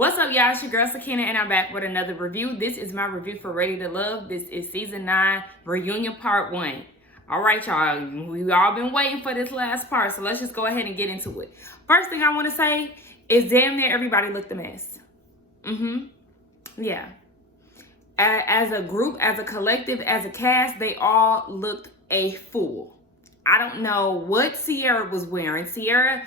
What's up, y'all? It's your girl Tequila, and I'm back with another review. This is my review for Ready to Love. This is season 9 reunion part 1. All right, y'all. We've all been waiting for this last part, so let's just go ahead and get into it. First thing I want to say is damn near everybody looked a mess. Yeah. As a group, as a collective, as a cast, they all looked a fool. I don't know what Sierra was wearing. Sierra,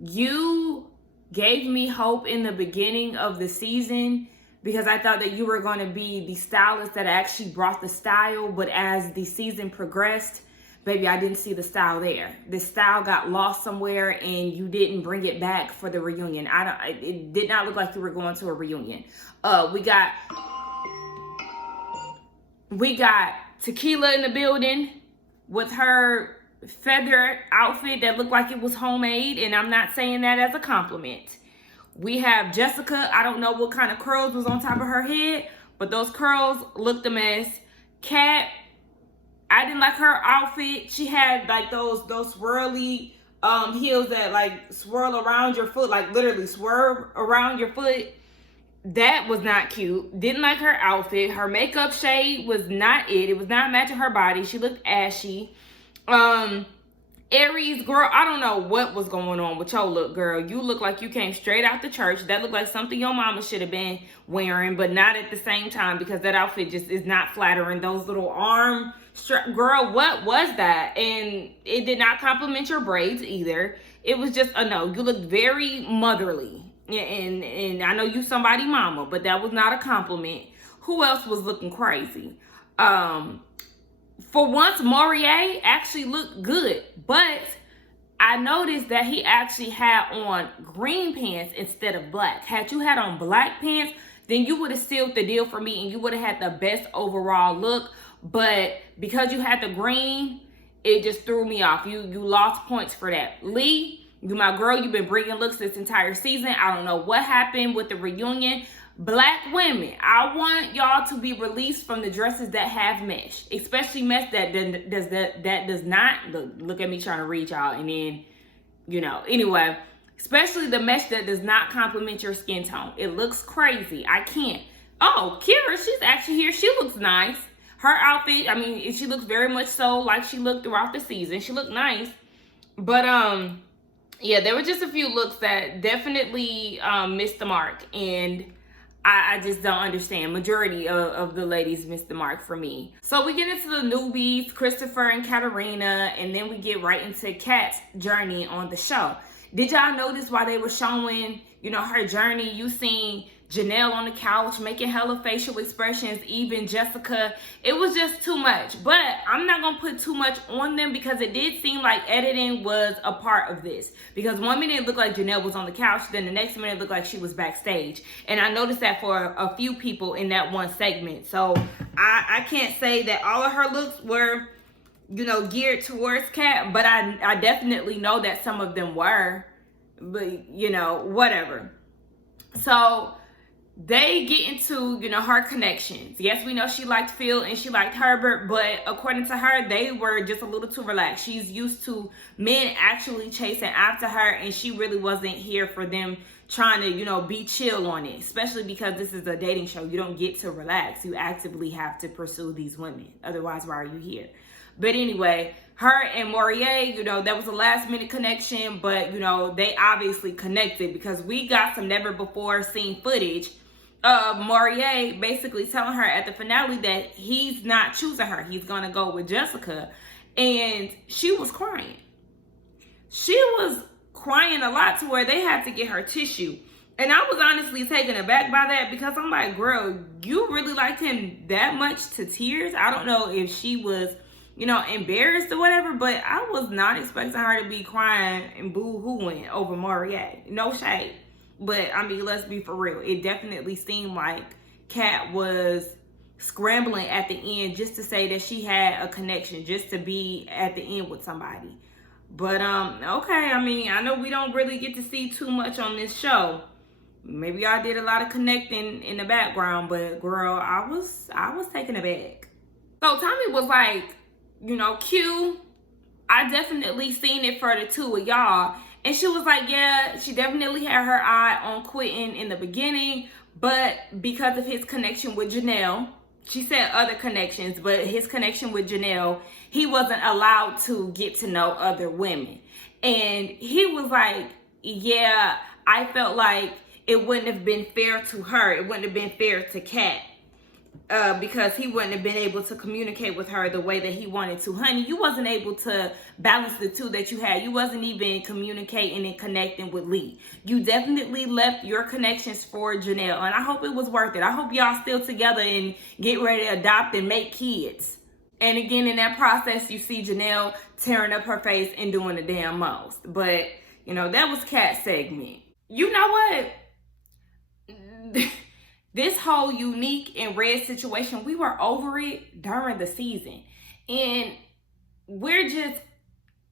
you gave me hope in the beginning of the season because I thought that you were going to be the stylist that actually brought the style. But as the season progressed, baby, I didn't see the style there. The style got lost somewhere and you didn't bring it back for the reunion. It did not look like you were going to a reunion. We got Tequila in the building with her feather outfit that looked like it was homemade, and I'm not saying that as a compliment. We have Jessica. I don't know what kind of curls was on top of her head, but those curls looked a mess. Kat, I didn't like her outfit. She had like those swirly heels that like swirl around your foot, like literally swerve around your foot. That was not cute. Didn't like her outfit. Her makeup shade was not it. It was not matching her body. She looked ashy. Aries, girl, I don't know what was going on with your look, girl. You look like you came straight out the church. That looked like something your mama should have been wearing, but not at the same time because that outfit just is not flattering. Those little arm strap, girl, what was that? And it did not compliment your braids either. It was just a no. You looked very motherly. And I know you somebody mama, but that was not a compliment. Who else was looking crazy? For once, Morier actually looked good, but I noticed that he actually had on green pants instead of black. Had you had on black pants, then you would have sealed the deal for me and you would have had the best overall look. But because you had the green, it just threw me off. You lost points for that. Lee, you my girl, you've been bringing looks this entire season. I don't know what happened with the reunion. Black women, I want y'all to be released from the dresses that have mesh, especially mesh that does not look at me trying to read y'all, and then anyway, especially the mesh that does not complement your skin tone. It looks crazy. I can't. Oh, Kira, she's actually here. She looks nice. Her outfit, I mean, she looks very much so like she looked throughout the season. She looked nice, but yeah, there were just a few looks that definitely missed the mark, and I just don't understand. Majority of the ladies missed the mark for me. So we get into the newbies, Christopher and Katarina, and then we get right into Kat's journey on the show. Did y'all notice while they were showing, her journey, you seen Janelle on the couch making hella facial expressions, even Jessica. It was just too much. But I'm not going to put too much on them because it did seem like editing was a part of this. Because one minute it looked like Janelle was on the couch, then the next minute it looked like she was backstage. And I noticed that for a few people in that one segment. So I can't say that all of her looks were, geared towards Kat, but I definitely know that some of them were. But, whatever. So they get into, her connections. Yes, we know she liked Phil and she liked Herbert, but according to her, they were just a little too relaxed. She's used to men actually chasing after her, and she really wasn't here for them trying to, be chill on it, especially because this is a dating show. You don't get to relax. You actively have to pursue these women. Otherwise, why are you here? But anyway, her and Morier, that was a last minute connection, but, they obviously connected because we got some never before seen footage of Morier basically telling her at the finale that he's not choosing her. He's going to go with Jessica. And she was crying. She was crying a lot to where they had to get her tissue. And I was honestly taken aback by that because I'm like, girl, you really liked him that much to tears? I don't know if she was embarrassed or whatever, but I was not expecting her to be crying and boo-hooing over Morier. No shade. But, I mean, let's be for real. It definitely seemed like Kat was scrambling at the end just to say that she had a connection, just to be at the end with somebody. But, okay, I mean, I know we don't really get to see too much on this show. Maybe I did a lot of connecting in the background, but, girl, I was taken aback. So, Tommy was like, Q, I definitely seen it for the two of y'all. And she was like, yeah, she definitely had her eye on quitting in the beginning, but because of his connection with Janelle, she said other connections, but his connection with Janelle, he wasn't allowed to get to know other women. And he was like, yeah, I felt like it wouldn't have been fair to her. It wouldn't have been fair to Kat. Because he wouldn't have been able to communicate with her the way that he wanted to. Honey, you wasn't able to balance the two that you had. You wasn't even communicating and connecting with Lee. You definitely left your connections for Janelle, and I hope it was worth it. I hope y'all still together and get ready to adopt and make kids. And again, in that process, you see Janelle tearing up her face and doing the damn most. But, you know, that was Kat's segment. You know what? This whole Unique and Red situation, we were over it during the season. And we're just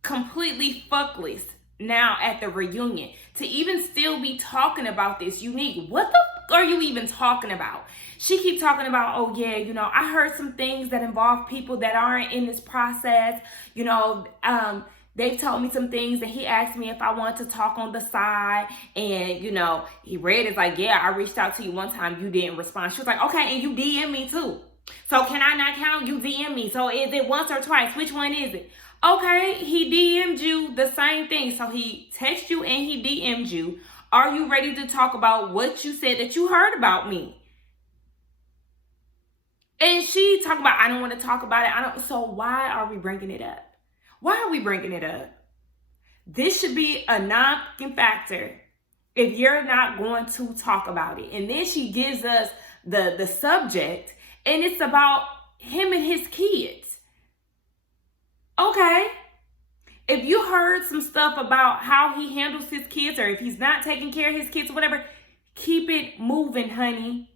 completely fuckless now at the reunion. To even still be talking about this Unique, what the fuck are you even talking about? She keeps talking about, oh yeah, you know, I heard some things that involve people that aren't in this process. You know, they told me some things, and he asked me if I wanted to talk on the side. And, you know, Red is like, yeah, I reached out to you one time. You didn't respond. She was like, okay, and you DM me too. So can I not count? You DM me. So is it once or twice? Which one is it? Okay, he DM'd you the same thing. So he texted you and he DM'd you. Are you ready to talk about what you said that you heard about me? And she talked about, I don't want to talk about it. So why are we bringing it up? Why are we bringing it up? This should be a non-fucking factor if you're not going to talk about it. And then she gives us the subject, and it's about him and his kids. Okay. If you heard some stuff about how he handles his kids, or if he's not taking care of his kids or whatever, keep it moving, honey.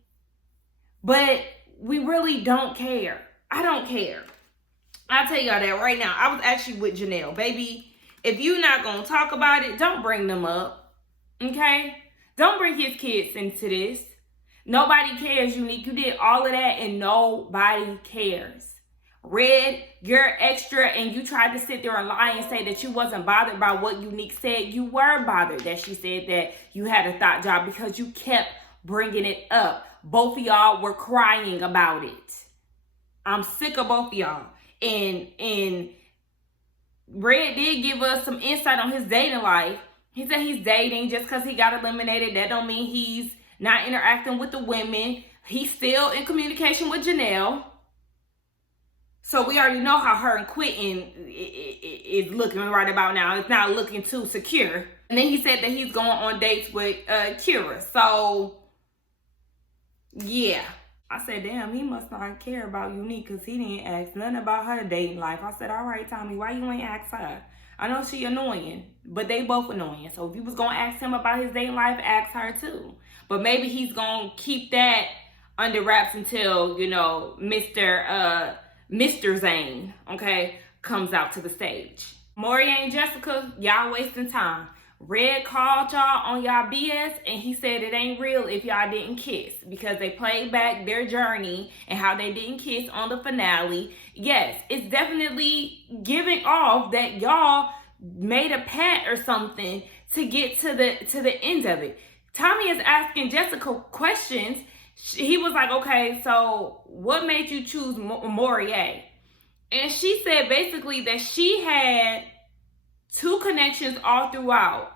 But we really don't care. I don't care. I'll tell y'all that right now. I was actually with Janelle. Baby, if you're not going to talk about it, don't bring them up. Okay? Don't bring his kids into this. Nobody cares, Unique. You did all of that and nobody cares. Red, you're extra, and you tried to sit there and lie and say that you wasn't bothered by what Unique said. You were bothered that she said that you had a thought job because you kept bringing it up. Both of y'all were crying about it. I'm sick of both of y'all. And Red did give us some insight on his dating life. He said he's dating just because he got eliminated. That don't mean he's not interacting with the women. He's still in communication with Janelle. So we already know how her and quitting is looking right about now. It's not looking too secure. And then he said that he's going on dates with Kira. So, yeah. I said, damn, he must not care about Unique because he didn't ask nothing about her dating life. I said, all right, Tommy, why you ain't ask her? I know she annoying, but they both annoying. So if you was going to ask him about his dating life, ask her too. But maybe he's going to keep that under wraps until, you know, Mr. Zane, okay, comes out to the stage. Maury and Jessica, y'all wasting time. Red called y'all on y'all BS, and he said it ain't real if y'all didn't kiss, because they played back their journey and how they didn't kiss on the finale. Yes, it's definitely giving off that y'all made a pact or something to get to the end of it. Tommy is asking Jessica questions. He was like, okay, so what made you choose Maury? And she said basically that she had two connections all throughout.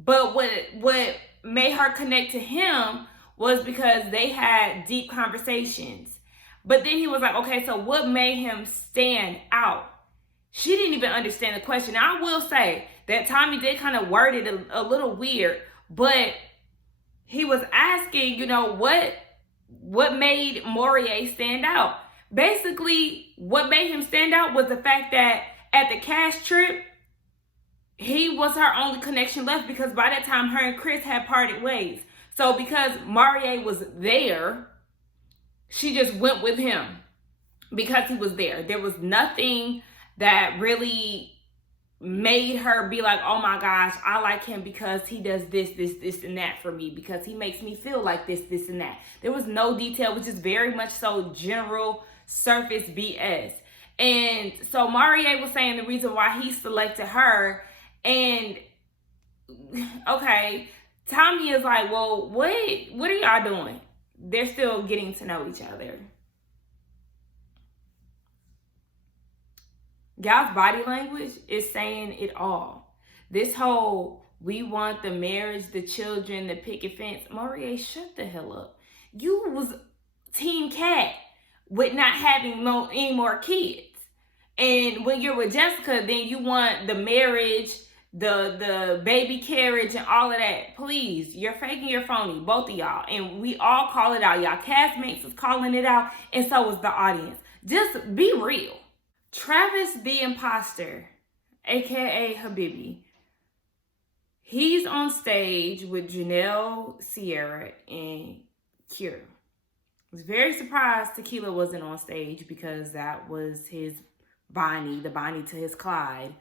But what made her connect to him was because they had deep conversations. But then he was like, okay, so what made him stand out? She didn't even understand the question. Now, I will say that Tommy did kind of word it a little weird, but he was asking, you know, what made Maury stand out? Basically, what made him stand out was the fact that at the cash trip, he was her only connection left, because by that time, her and Chris had parted ways. So because Maury was there, she just went with him because he was there. There was nothing that really made her be like, oh my gosh, I like him because he does this, and that for me, because he makes me feel like this, and that. There was no detail, which is very much so general surface BS. And so Maury was saying the reason why he selected her, and okay, Tommy is like, well, what are y'all doing? They're still getting to know each other. Y'all's body language is saying it all. This whole we want the marriage, the children, the picket fence. Maurice, shut the hell up. You was Team Cat with not having any more kids. And when you're with Jessica, then you want the marriage, the baby carriage, and all of that. Please, you're faking, you're phony, both of y'all. And we all call it out. Y'all castmates is calling it out, and so is the audience. Just be real. Travis the imposter, aka Habibi, he's on stage with Janelle, Sierra, and Kira. I was very surprised Tequila wasn't on stage because that was his Bonnie, the Bonnie to his Clyde.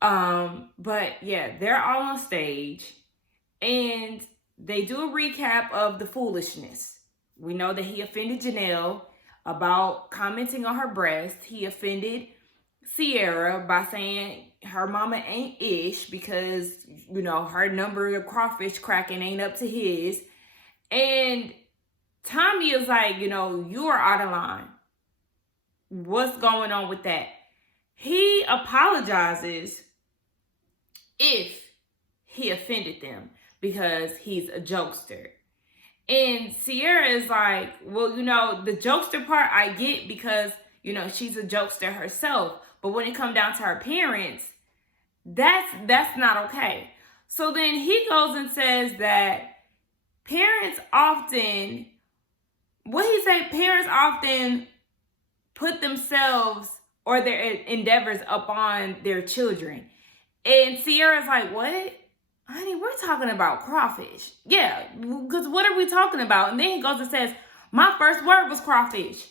But yeah, they're all on stage and they do a recap of the foolishness. We know that he offended Janelle about commenting on her breast. He offended Sierra by saying her mama ain't ish because, you know, her number of crawfish cracking ain't up to his. And Tommy is like, you know, you are out of line. What's going on with that? He apologizes if he offended them because he's a jokester. And Sierra is like, well, you know, the jokester part I get because, you know, she's a jokester herself. But when it comes down to her parents, that's not okay. So then he goes and says that parents often put themselves or their endeavors upon their children. And Sierra's like, what? Honey, we're talking about crawfish. Yeah, because what are we talking about? And then he goes and says, my first word was crawfish.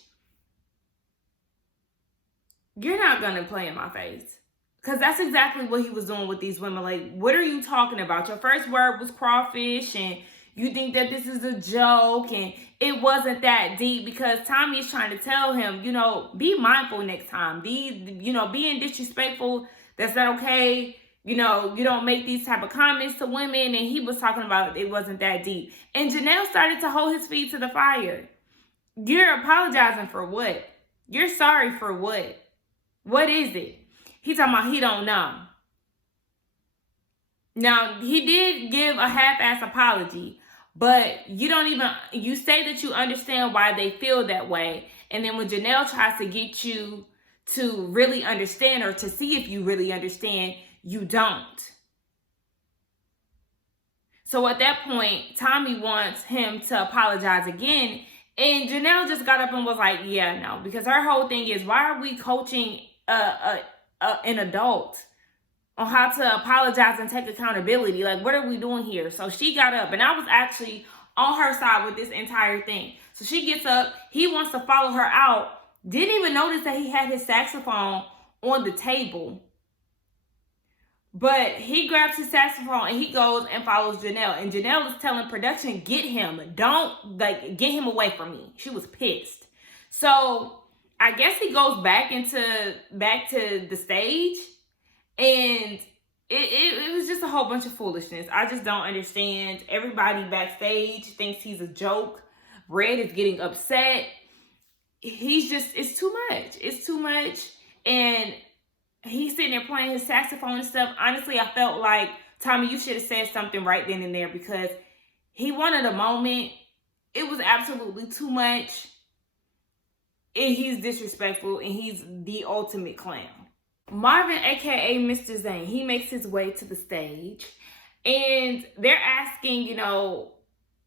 You're not going to play in my face. Because that's exactly what he was doing with these women. Like, what are you talking about? Your first word was crawfish and you think that this is a joke and it wasn't that deep because Tommy is trying to tell him, you know, be mindful next time. Being disrespectful, that's not okay. You know, you don't make these type of comments to women. And he was talking about it wasn't that deep. And Janelle started to hold his feet to the fire. You're apologizing for what? You're sorry for what? What is it? He talking about he don't know. Now, he did give a half-ass apology, but you say that you understand why they feel that way. And then when Janelle tries to get you to really understand or to see if you really understand, you don't. So at that point, Tommy wants him to apologize again. And Janelle just got up and was like, yeah, no. Because her whole thing is, why are we coaching an adult on how to apologize and take accountability? Like, what are we doing here? So she got up, and I was actually on her side with this entire thing. So she gets up. He wants to follow her out. Didn't even notice that he had his saxophone on the table. But he grabs his saxophone and he goes and follows Janelle. And Janelle is telling production, get him. Get him away from me. She was pissed. So I guess he goes back to the stage. And it was just a whole bunch of foolishness. I just don't understand. Everybody backstage thinks he's a joke. Red is getting upset. It's too much. It's too much. And he's sitting there playing his saxophone and stuff. Honestly, I felt like, Tommy, you should have said something right then and there because he wanted a moment. It was absolutely too much. And he's disrespectful and he's the ultimate clown. Marvin, aka Mr. Zane, he makes his way to the stage and they're asking, you know,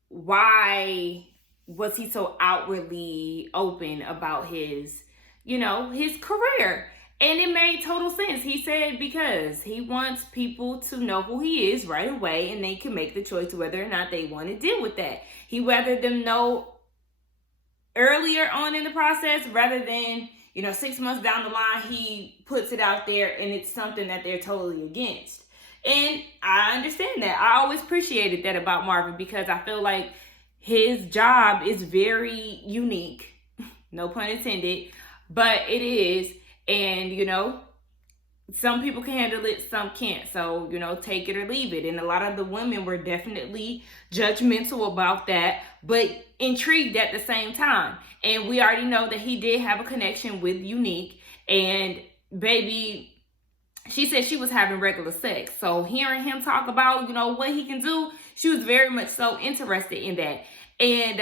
why was he so outwardly open about his career? And it made total sense. He said because he wants people to know who he is right away and they can make the choice whether or not they want to deal with that. He rather them know earlier on in the process rather than, 6 months down the line, he puts it out there and it's something that they're totally against. And I understand that. I always appreciated that about Marvin because I feel like his job is very unique. No pun intended, but it is. And, some people can handle it, some can't. So, take it or leave it. And a lot of the women were definitely judgmental about that, but intrigued at the same time. And we already know that he did have a connection with Unique. And baby, she said she was having regular sex. So hearing him talk about, what he can do, she was very much so interested in that. And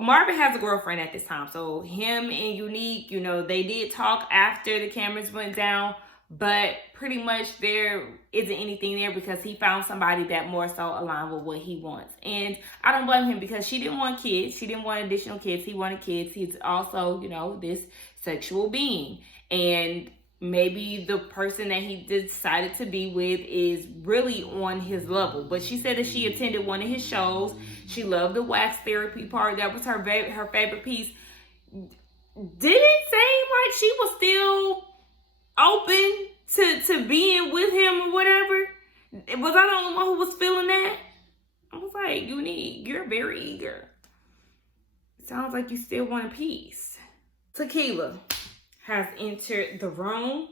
Marvin has a girlfriend at this time. So him and Unique, they did talk after the cameras went down. But pretty much there isn't anything there because he found somebody that more so aligned with what he wants. And I don't blame him because she didn't want kids. She didn't want additional kids. He wanted kids. He's also, this sexual being. And maybe the person that he decided to be with is really on his level. But she said that she attended one of his shows. She loved the wax therapy part. That was her favorite piece. Did it seem like she was still open to being with him or whatever? Was I the only one who was feeling that? I was like, you're very eager. Sounds like you still want a piece. Tequila has entered the room.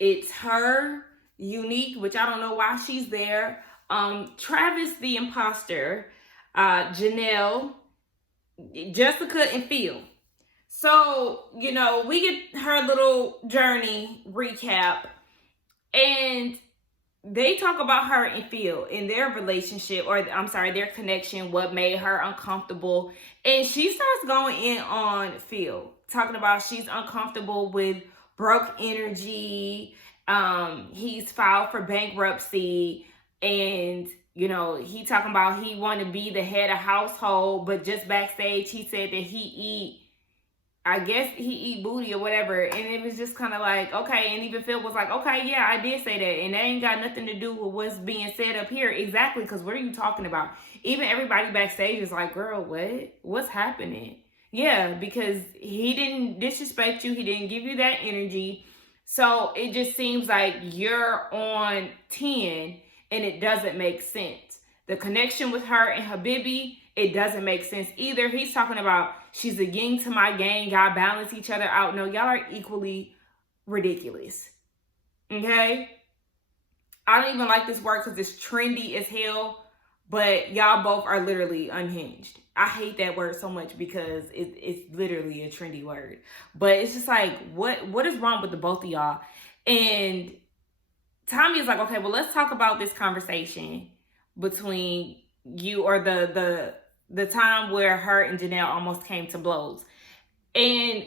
It's her, Unique, which I don't know why she's there. Travis the imposter, Janelle, Jessica, and Phil. So, we get her little journey recap, and they talk about her and Phil in their relationship, or I'm sorry, their connection, what made her uncomfortable. And she starts going in on Phil, talking about she's uncomfortable with broke energy. He's filed for bankruptcy, and he talking about he want to be the head of household, but just backstage he said that he eat booty or whatever. And it was just kind of like, okay. And even Phil was like, okay, yeah, I did say that. And that ain't got nothing to do with what's being said up here. Exactly, because what are you talking about? Even everybody backstage is like, girl, what? What's happening? Yeah, because he didn't disrespect you. He didn't give you that energy. So it just seems like you're on 10 and it doesn't make sense. The connection with her and Habibi, it doesn't make sense either. He's talking about she's a yin to my yang. Y'all balance each other out. No, y'all are equally ridiculous. Okay? I don't even like this word because it's trendy as hell. But y'all both are literally unhinged. I hate that word so much because it's literally a trendy word. But it's just like, what is wrong with the both of y'all? And Tommy is like, okay, well, let's talk about this conversation between you, or the time where her and Janelle almost came to blows. And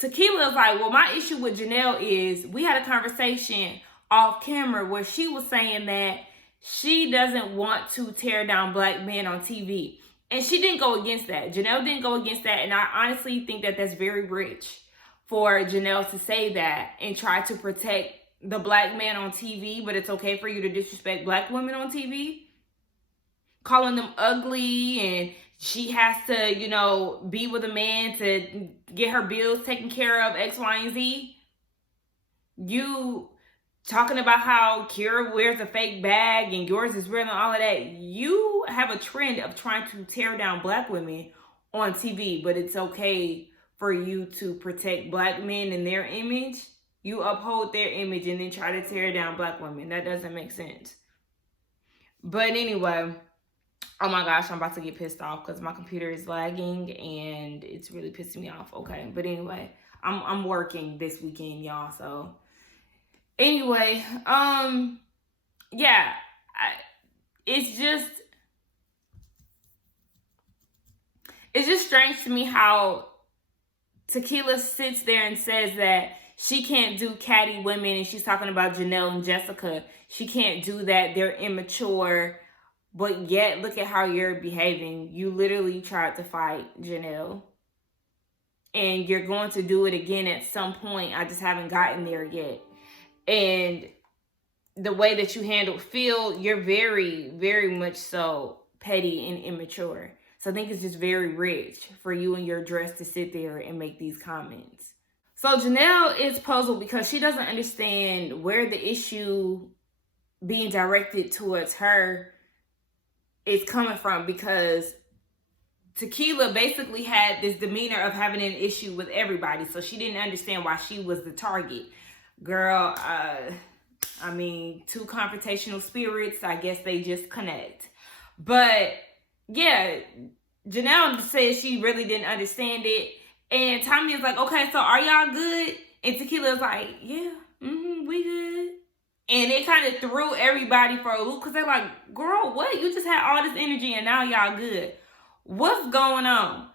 Tequila is like, well, my issue with Janelle is we had a conversation off camera where she was saying that she doesn't want to tear down black men on TV. And she didn't go against that. Janelle didn't go against that. And I honestly think that that's very rich for Janelle to say that and try to protect the black man on TV, but it's okay for you to disrespect black women on TV. Calling them ugly, and she has to, be with a man to get her bills taken care of, X, Y, and Z. You talking about how Kira wears a fake bag and yours is real and all of that. You have a trend of trying to tear down black women on TV, but it's okay for you to protect black men and their image. You uphold their image and then try to tear down black women. That doesn't make sense. But anyway, oh my gosh, I'm about to get pissed off because my computer is lagging and it's really pissing me off. Okay, but anyway, I'm working this weekend, y'all. So anyway, yeah, it's just strange to me how Tequila sits there and says that she can't do catty women, and she's talking about Janelle and Jessica. She can't do that. They're immature. But yet, look at how you're behaving. You literally tried to fight Janelle. And you're going to do it again at some point. I just haven't gotten there yet. And the way that you handled Phil, you're very, very much so petty and immature. So I think it's just very rich for you and your dress to sit there and make these comments. So Janelle is puzzled because she doesn't understand where the issue being directed towards her is coming from, because Tequila basically had this demeanor of having an issue with everybody. So she didn't understand why she was the target. girl, I mean, two confrontational spirits, I guess they just connect. But yeah, Janelle said she really didn't understand it. And Tommy is like, okay, so are y'all good? And Tequila is like, yeah, we good. And it kind of threw everybody for a loop because they're like, girl, what? You just had all this energy and now y'all good. What's going on?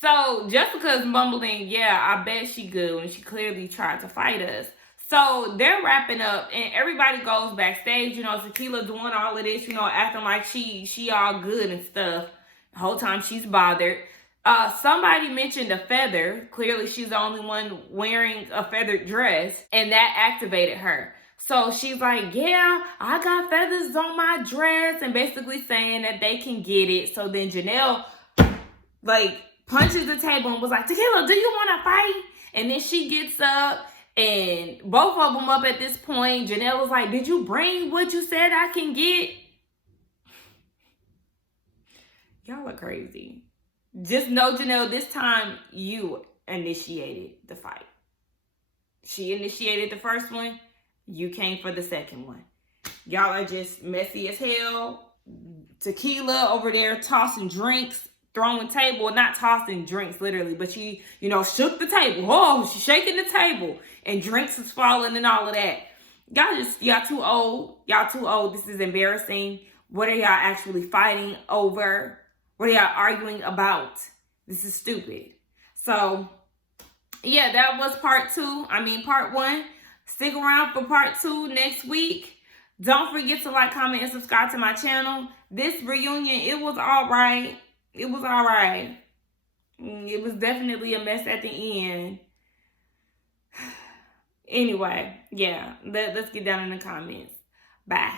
So Jessica's mumbling, yeah, I bet she good when she clearly tried to fight us. So they're wrapping up and everybody goes backstage, Tequila doing all of this, acting like she all good and stuff. The whole time she's bothered. Somebody mentioned a feather. Clearly she's the only one wearing a feathered dress and that activated her. So she's like, yeah, I got feathers on my dress and basically saying that they can get it. So then Janelle punches the table and was like, Tequila, do you want to fight? And then she gets up and both of them up at this point. Janelle was like, did you bring what you said I can get? Y'all are crazy. Just know, Janelle, this time you initiated the fight. She initiated the first one. You came for the second one. Y'all are just messy as hell. Tequila over there tossing drinks, throwing table, not tossing drinks literally, but she, shook the table. Oh, she's shaking the table and drinks is falling and all of that. Y'all too old. Y'all too old. This is embarrassing. What are y'all actually fighting over? What are y'all arguing about? This is stupid. So, yeah, that was part one. Stick around for part 2 next week. Don't forget to like, comment, and subscribe to my channel. This reunion, it was all right. It was all right. It was definitely a mess at the end. Anyway, yeah, let's get down in the comments. Bye.